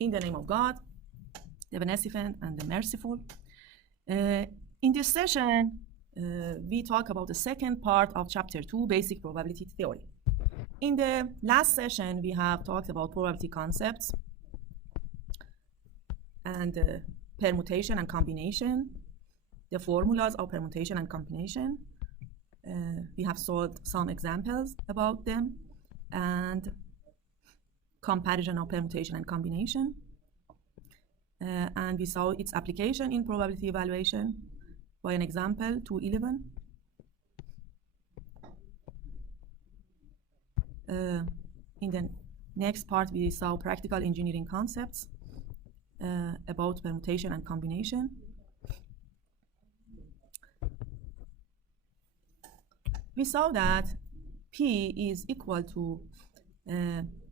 In the name of God, the beneficent and the merciful. In this session, we talk about the second part of chapter 2, basic probability theory. In the last session, we have talked about probability concepts and permutation and combination, the formulas of permutation and combination. We have solved some examples about them, and comparison of permutation and combination. And we saw its application in probability evaluation by an example 211. In the next part, we saw practical engineering concepts about permutation and combination. We saw that P is equal to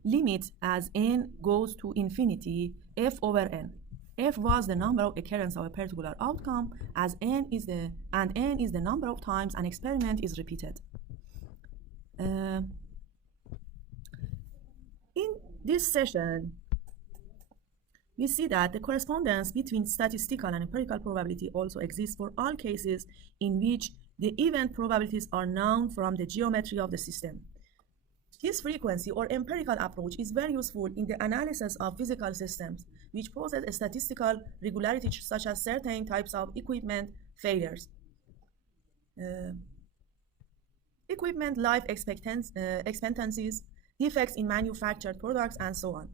limit as n goes to infinity f over n. F was the number of occurrence of a particular outcome, as n is the number of times an experiment is repeated. In this session, we see that the correspondence between statistical and empirical probability also exists for all cases in which the event probabilities are known from the geometry of the system. This frequency or empirical approach is very useful in the analysis of physical systems, which possess a statistical regularity such as certain types of equipment failures, equipment life expectancies, defects in manufactured products, and so on.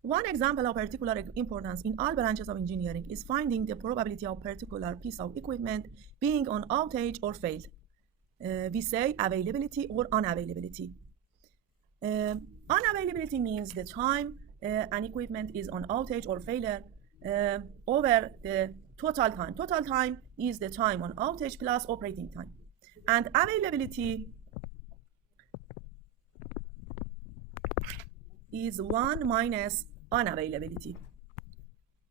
One example of particular importance in all branches of engineering is finding the probability of a particular piece of equipment being on outage or failed. We say availability or unavailability. Unavailability means the time an equipment is on outage or failure over the total time. Total time is the time on outage plus operating time. And availability is 1 minus unavailability.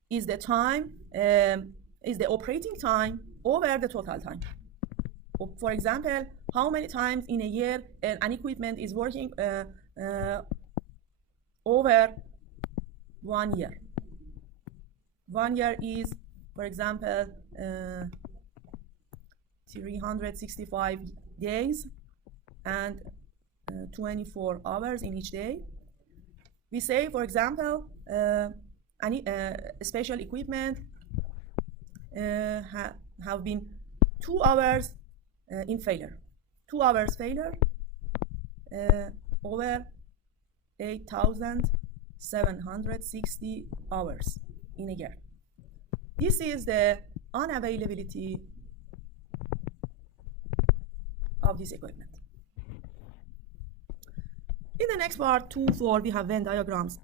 Is the time, is the operating time over the total time. For example, how many times in a year an equipment is working over 1 year. 1 year is, for example, 365 days and 24 hours in each day. We say, for example, special equipment have been 2 hours in failure. 2 hours failure over 8,760 hours in a year. This is the unavailability of this equipment. In the next part, 2.4, we have Venn diagrams.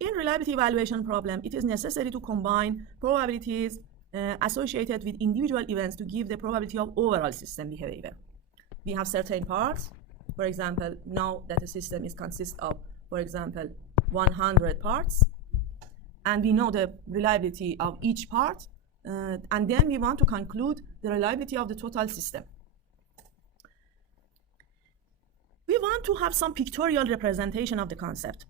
In reliability evaluation problem, it is necessary to combine probabilities associated with individual events to give the probability of overall system behavior. We have certain parts. For example, now that a system consists of, for example, 100 parts, and we know the reliability of each part, and then we want to conclude the reliability of the total system. We want to have some pictorial representation of the concept.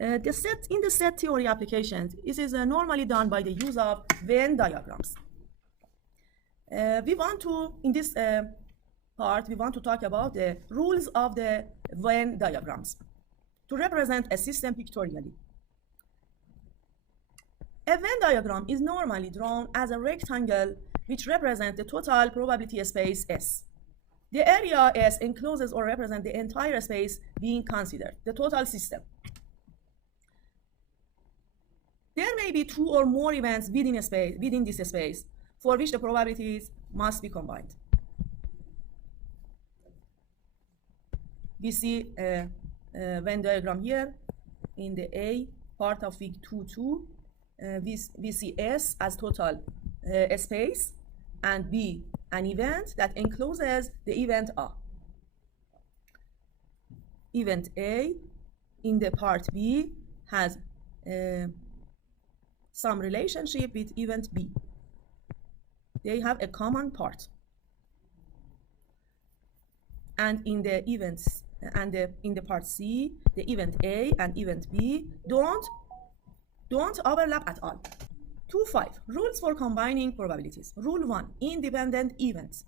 In the set theory applications, it is normally done by the use of Venn diagrams. In this part, we want to talk about the rules of the Venn diagrams to represent a system pictorially. A Venn diagram is normally drawn as a rectangle which represents the total probability space S. The area S encloses or represents the entire space being considered, the total system. There may be 2 or more events within this space for which the probabilities must be combined. We see a Venn diagram here in the A part of Fig 2.2. We see S as total space, and B an event that encloses the event A. Event A in the part B has some relationship with event B. They have a common part. And in the events and in the part C, the event A and event B don't overlap at all. 2.5 rules for combining probabilities. Rule 1, independent events.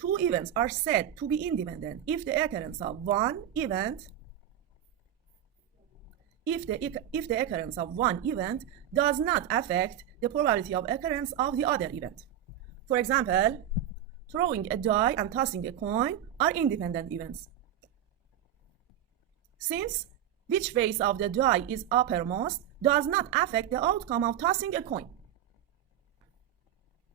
Two events are said to be independent if the occurrence of one event does not affect the probability of occurrence of the other event. For example, throwing a die and tossing a coin are independent events. Since which face of the die is uppermost does not affect the outcome of tossing a coin.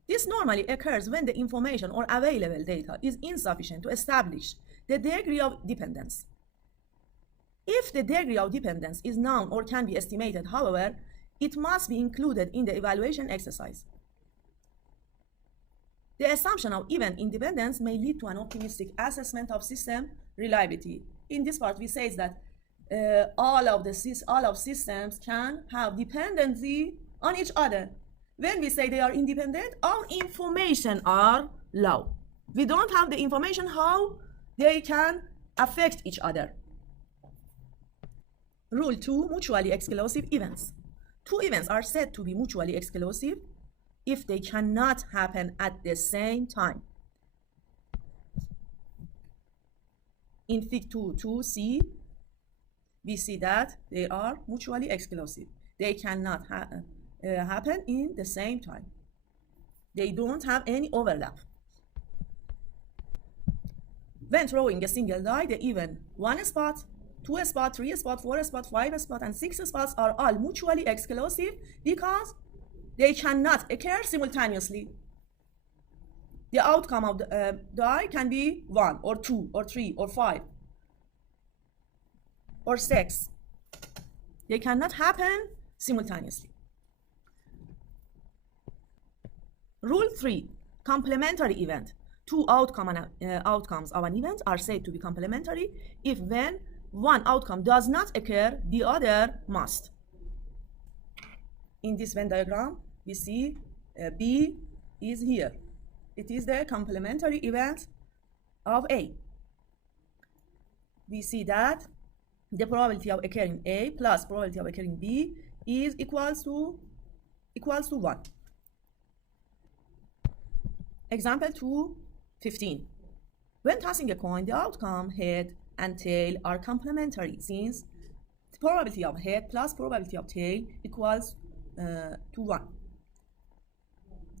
This normally occurs when the information or available data is insufficient to establish the degree of dependence. If the degree of dependence is known or can be estimated, however, it must be included in the evaluation exercise. The assumption of event independence may lead to an optimistic assessment of system reliability. In this part, we say that all of systems can have dependency on each other. When we say they are independent, our information are low. We don't have the information how they can affect each other. Rule 2, mutually exclusive events. Two events are said to be mutually exclusive if they cannot happen at the same time. In Fig 2.2c, we see that they are mutually exclusive. They cannot happen in the same time. They don't have any overlap. When throwing a single die, the even 1 spot, 2 spot, 3 spot, 4 spot, 5 spot, and 6 spots are all mutually exclusive because they cannot occur simultaneously. The outcome of the die can be 1 or 2 or 3 or 5 or 6. They cannot happen simultaneously. Rule 3, complementary event. Two outcomes of an event are said to be complementary if when one outcome does not occur, the other must. In this Venn diagram, we see B is here. It is the complementary event of A. We see that the probability of occurring A plus probability of occurring B is equals to 1. Example 2.15. When tossing a coin, the outcome head and tail are complementary since the probability of head plus probability of tail equals to 1.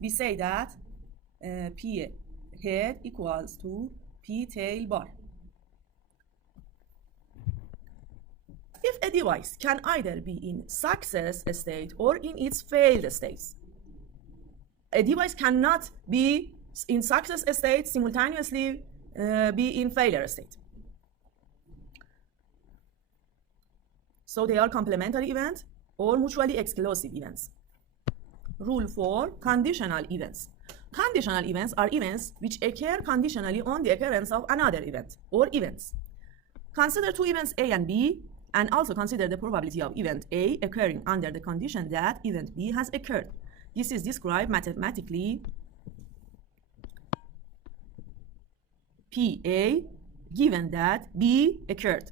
We say that P head equals to P tail bar. If a device can either be in success state or in its failed states, a device cannot be in success state simultaneously be in failure state. So they are complementary events or mutually exclusive events. Rule 4, conditional events. Conditional events are events which occur conditionally on the occurrence of another event or events. Consider two events A and B, and also consider the probability of event A occurring under the condition that event B has occurred. This is described mathematically. PA given that B occurred.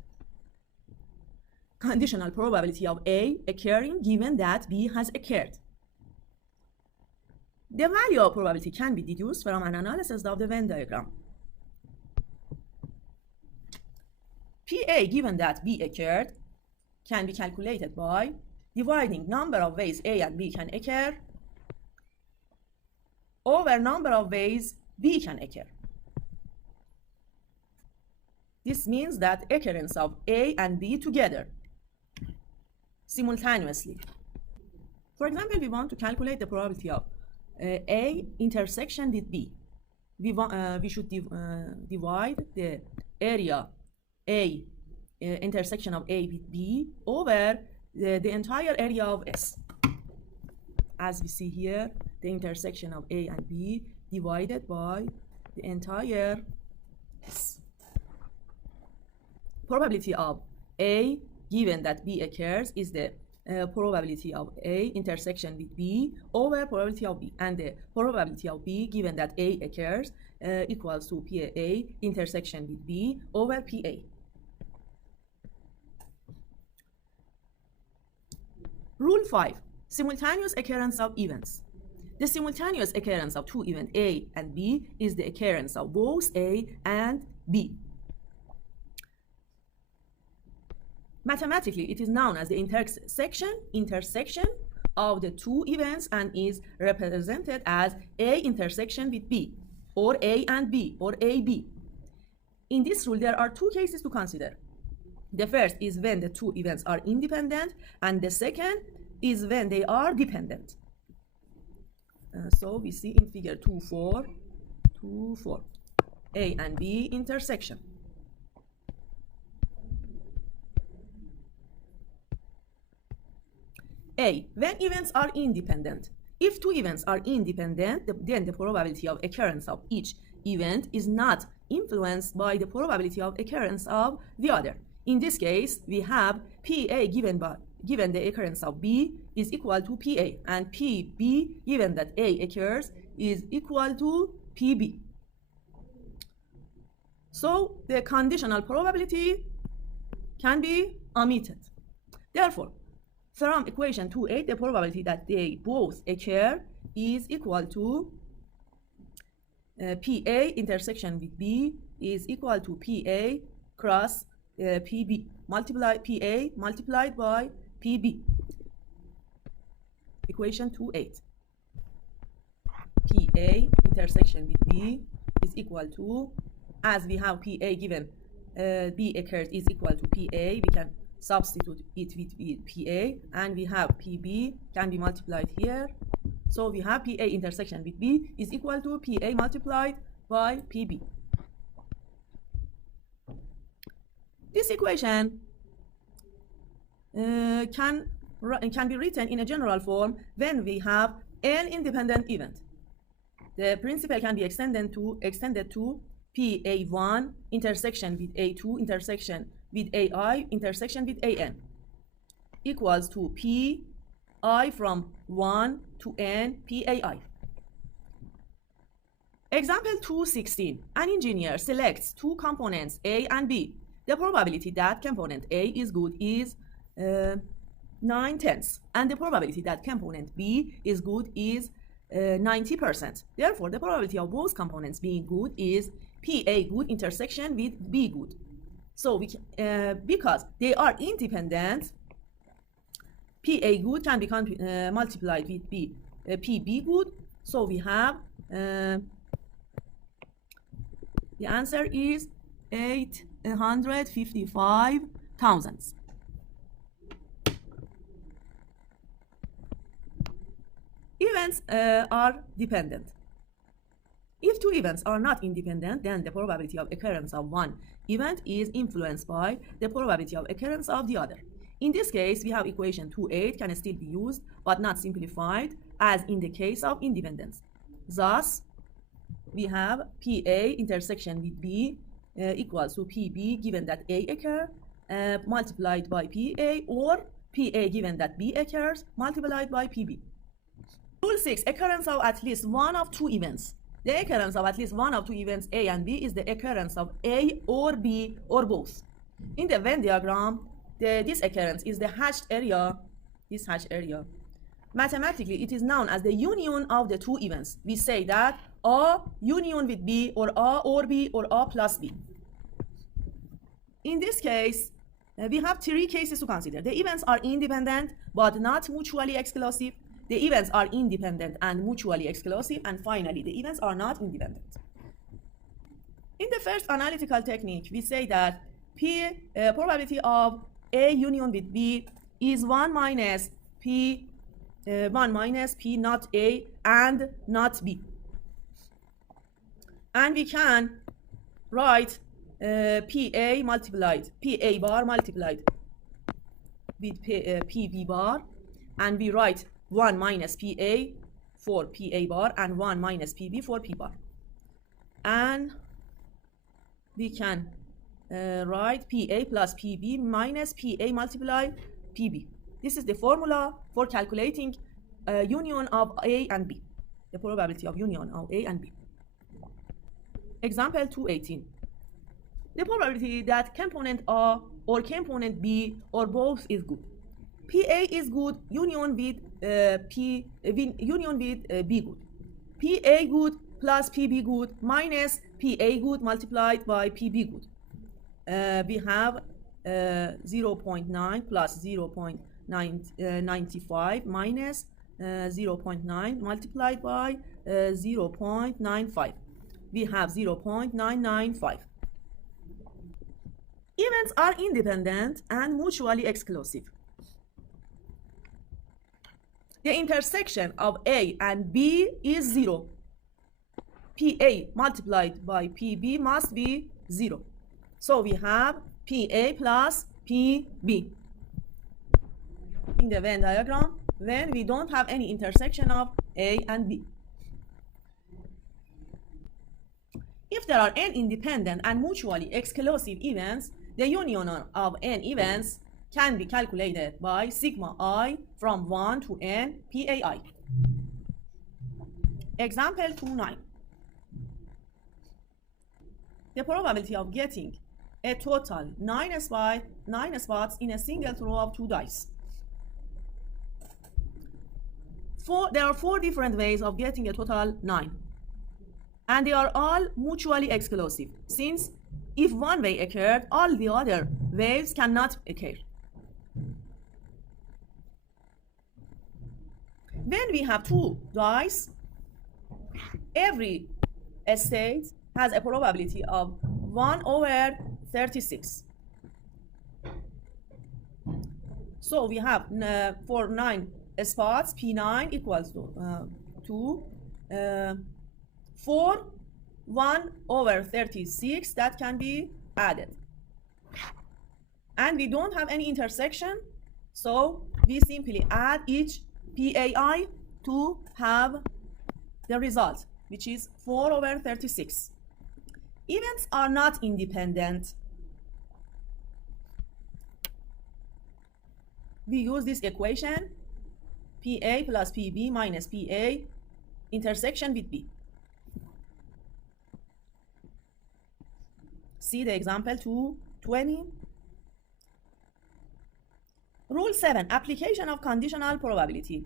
Conditional probability of A occurring given that B has occurred. The value of probability can be deduced from an analysis of the Venn diagram. PA given that B occurred can be calculated by dividing number of ways A and B can occur over number of ways B can occur. This means that occurrence of A and B together simultaneously. For example, we want to calculate the probability of A intersection with B. We should divide the area A intersection of A with B over the entire area of S. As we see here, the intersection of A and B divided by the entire S. Probability of A given that B occurs is the probability of A intersection with B over probability of B, and the probability of B given that A occurs equals to PA intersection with B over PA. Rule 5. Simultaneous occurrence of events. The simultaneous occurrence of two events A and B is the occurrence of both A and B. Mathematically, it is known as the intersection of the two events and is represented as A intersection with B, or A and B, or AB. In this rule, there are two cases to consider. The first is when the two events are independent, and the second is when they are dependent. So we see in figure 2.4, A and B intersection. A, when events are independent. If two events are independent, then the probability of occurrence of each event is not influenced by the probability of occurrence of the other. In this case, we have PA given the occurrence of B is equal to PA, and PB given that A occurs is equal to PB. So the conditional probability can be omitted. Therefore, from equation 2.8, the probability that they both occur is equal to PA intersection with B is equal to PA cross PB, PA multiplied by PB. Equation 2.8. PA intersection with B is equal to, as we have PA given, B occurs is equal to PA, we can substitute it with PA, and we have PB can be multiplied here. So we have PA intersection with B is equal to PA multiplied by PB. This equation can be written in a general form when we have an independent event. The principle can be extended to PA1 intersection with A2 intersection with AI intersection with AN equals to PI from 1 to N PAI. Example 2.16. An engineer selects two components A and B. The probability that component A is good is 9/10, and the probability that component B is good is 90%. Therefore, the probability of both components being good is PA good intersection with B good. So because they are independent, PA good can be multiplied with PB good. So we have the answer is 855 thousandths. Events are dependent. If two events are not independent, then the probability of occurrence of one event is influenced by the probability of occurrence of the other. In this case, we have equation 2.8 can still be used, but not simplified, as in the case of independence. Thus, we have PA intersection with B equals to PB given that A occurs multiplied by PA, or PA given that B occurs multiplied by PB. Rule 6. Occurrence of at least one of two events. The occurrence of at least one of two events A and B is the occurrence of A or B or both. In the Venn diagram, this occurrence is the hatched area, this hatched area. Mathematically, it is known as the union of the two events. We say that A union with B, or A or B, or A plus B. In this case, we have three cases to consider. The events are independent but not mutually exclusive. The events are independent and mutually exclusive, and finally, the events are not independent. In the first analytical technique, we say that probability of A union with B is 1 minus P not A and not B. And we can write PA bar multiplied with PB bar, and we write 1 minus PA for PA bar and 1 minus PB for P bar. And we can write PA plus PB minus PA multiplied PB. This is the formula for calculating union of A and B, the probability of union of A and B. Example 2.18. The probability that component A or component B or both is good. PA is good union with B good. PA good plus PB good minus PA good multiplied by PB good. We have 0.9 plus 0.95 minus 0.9 multiplied by 0.95. We have 0.995. Events are independent and mutually exclusive. The intersection of A and B is 0. PA multiplied by PB must be 0. So we have PA plus PB. In the Venn diagram, when we don't have any intersection of A and B. If there are n independent and mutually exclusive events, the union of n events can be calculated by sigma I from 1 to n PAI. Example 2.9. The probability of getting a total 9 spots in a single throw of 2 dice. There are 4 different ways of getting a total 9. And they are all mutually exclusive, since if one way occurred, all the other ways cannot occur. When we have 2 dice, every state has a probability of 1 over 36. So we have for 9 spots, P9 equals to 4, 1 over 36 that can be added. And we don't have any intersection, so we simply add each PAI to have the result, which is 4 over 36. Events are not independent. We use this equation, PA plus PB minus PA intersection with B. See the example 2.20. Rule 7, application of conditional probability.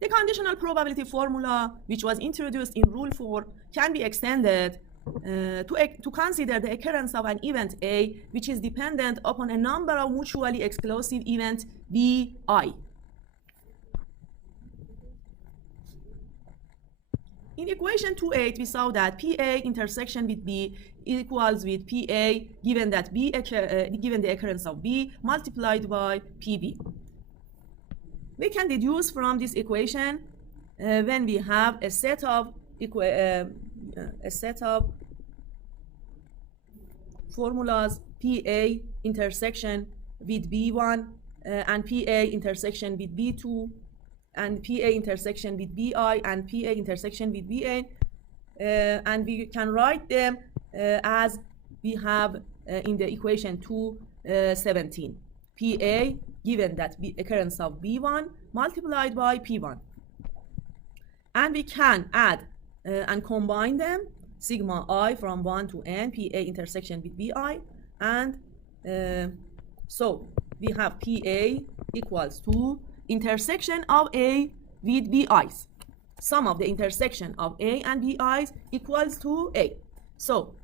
The conditional probability formula, which was introduced in Rule 4, can be extended to consider the occurrence of an event A, which is dependent upon a number of mutually exclusive events Bi. In equation 2.8, we saw that PA intersection with B equals with PA given that given the occurrence of B multiplied by PB. We can deduce from this equation when we have a set of formulas PA intersection with B1 and PA intersection with B2 and PA intersection with BI and PA intersection with BA, and we can write them as we have in the equation 2.17. PA given that occurrence of B1 multiplied by P1. And we can add and combine them, sigma I from 1 to n, PA intersection with BI, and so we have PA equals to intersection of A with BI's. Sum of the intersection of A and BI's equals to A. So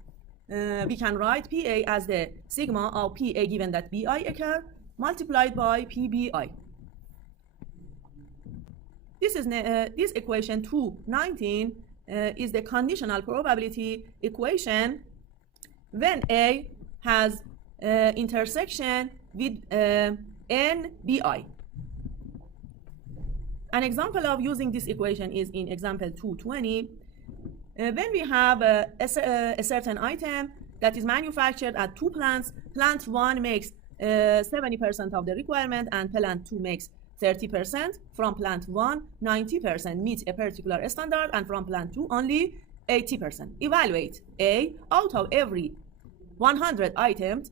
we can write PA as the sigma of PA given that BI occur multiplied by PBI. This equation 2.19 is the conditional probability equation when A has intersection with NBI. An example of using this equation is in example 2.20. When we have a certain item that is manufactured at 2 plants, plant 1 makes 70% of the requirement and plant 2 makes 30%. From plant 1, 90% meets a particular standard, and from plant 2 only 80%. Evaluate A, out of every 100 items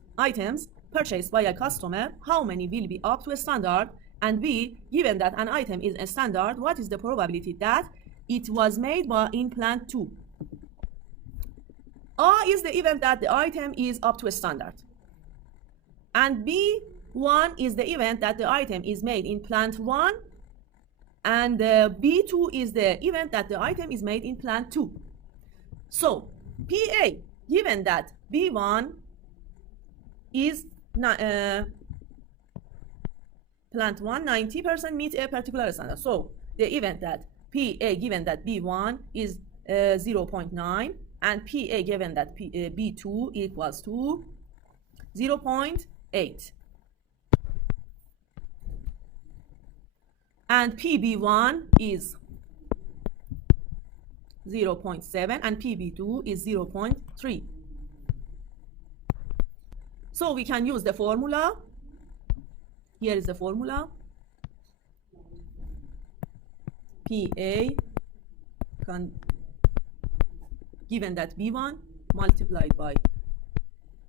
purchased by a customer, how many will be up to a standard? And B, given that an item is a standard, what is the probability that it was made in plant 2? A is the event that the item is up to a standard. And B B1 is the event that the item is made in plant 1, and B2 is the event that the item is made in plant 2. So PA, given that B1 is plant 1 90% meet a particular standard. So the event that PA given that B1 is 0.9 and PA given that B2 equals to 0.8. And PB1 is 0.7 and PB2 is 0.3. So we can use the formula. Here is the formula. PA given that B1 multiplied by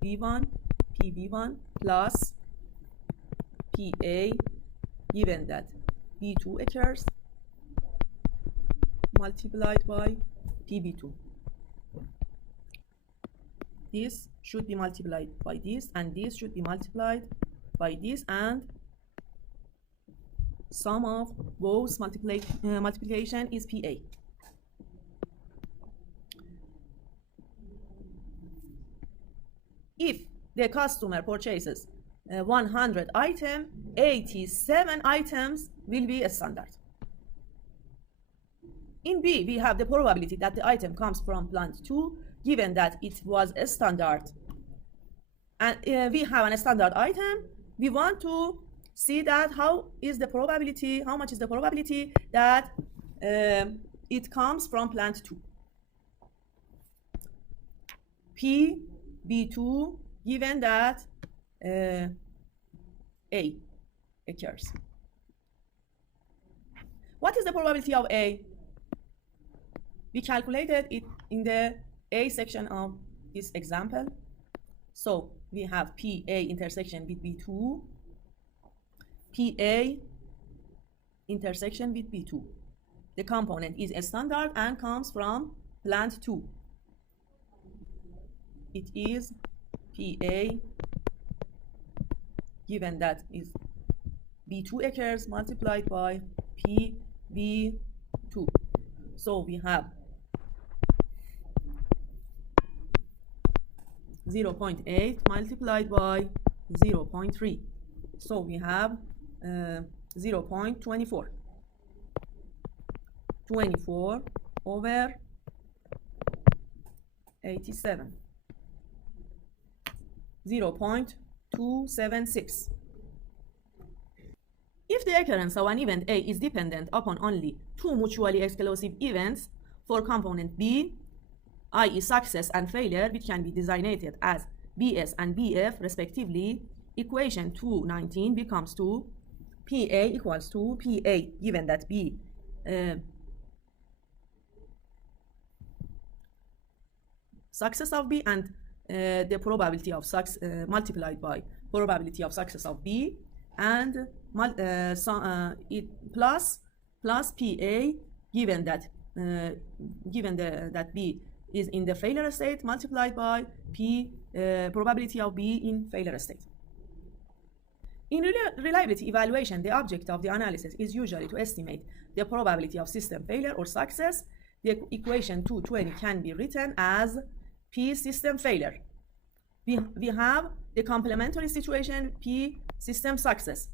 B1, PB1 plus PA given that B2 occurs multiplied by PB2. This should be multiplied by this, and this should be multiplied by this, and sum of both multiplication is PA. If the customer purchases 100 items, 87 items will be a standard. In B, we have the probability that the item comes from plant 2, given that it was a standard. And we have a standard item. We want to see that how much is the probability that it comes from plant 2. P, B2, given that A occurs. What is the probability of A? We calculated it in the A section of this example. So we have PA intersection with B2, PA intersection with B2. The component is a standard and comes from plant 2. It is PA given that is B2 occurs multiplied by PB2. So we have 0.8 multiplied by 0.3. So we have 0.24. 24 over 87. 0.276. If the occurrence of an event A is dependent upon only two mutually exclusive events for component B, i.e. success and failure, which can be designated as BS and BF respectively, equation 219 becomes to PA equals to PA given that B success of B and the probability of success multiplied by probability of success of B, and plus PA given that that B is in the failure state multiplied by P probability of B in failure state. In reliability evaluation, the object of the analysis is usually to estimate the probability of system failure or success. The equation 220 can be written as P system failure. We have the complementary situation P system success.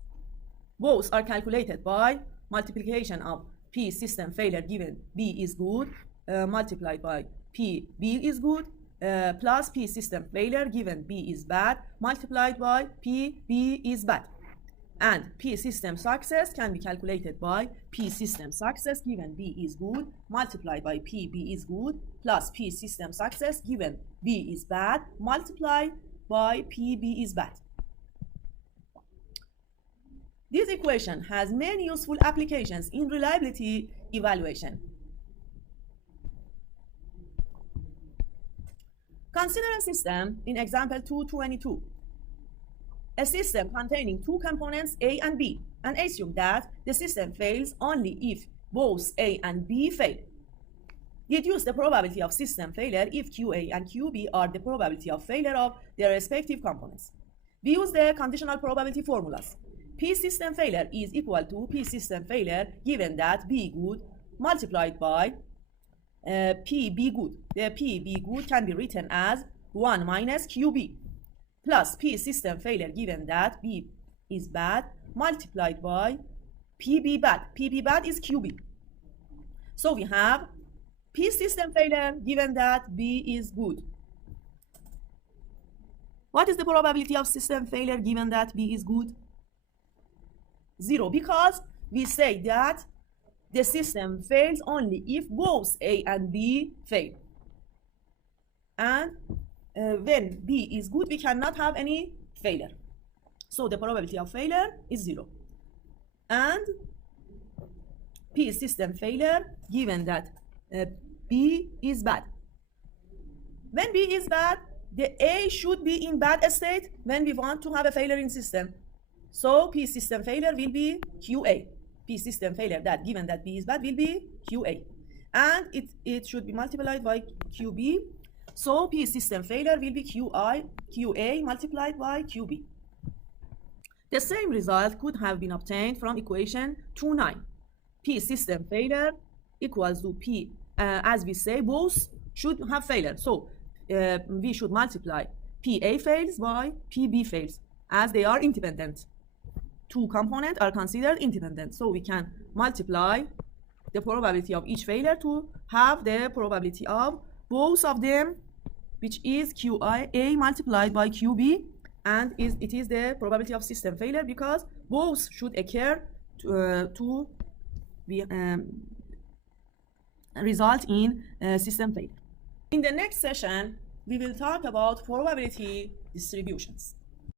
Both are calculated by multiplication of P system failure given B is good multiplied by P B is good plus P system failure given B is bad multiplied by P B is bad. And P system success can be calculated by P system success given B is good multiplied by P B is good plus P system success given B is bad multiplied by P B is bad. This equation has many useful applications in reliability evaluation. Consider a system in example 222. A system containing two components A and B, and assume that the system fails only if both A and B fail. Deduce the probability of system failure if QA and QB are the probability of failure of their respective components. We use the conditional probability formulas. P system failure is equal to P system failure given that B good multiplied by P B good. The P B good can be written as 1 minus QB plus P system failure given that B is bad multiplied by PB bad. PB bad is QB. So we have P system failure given that B is good. What is the probability of system failure given that B is good? 0, because we say that the system fails only if both A and B fail. And when B is good, we cannot have any failure. So the probability of failure is 0. And P is system failure given that B is bad. When B is bad, the A should be in bad state when we want to have a failure in system. So P system failure will be QA. P system failure that given that B is bad will be QA. And it should be multiplied by QB. So P system failure will be QA multiplied by QB. The same result could have been obtained from equation 2.9. P system failure equals to P, as we say, both should have failure. So we should multiply PA fails by PB fails, as they are independent. Two components are considered independent. So we can multiply the probability of each failure to have the probability of both of them, which is QA multiplied by QB, and it is the probability of system failure because both should occur to result in system failure. In the next session, we will talk about probability distributions.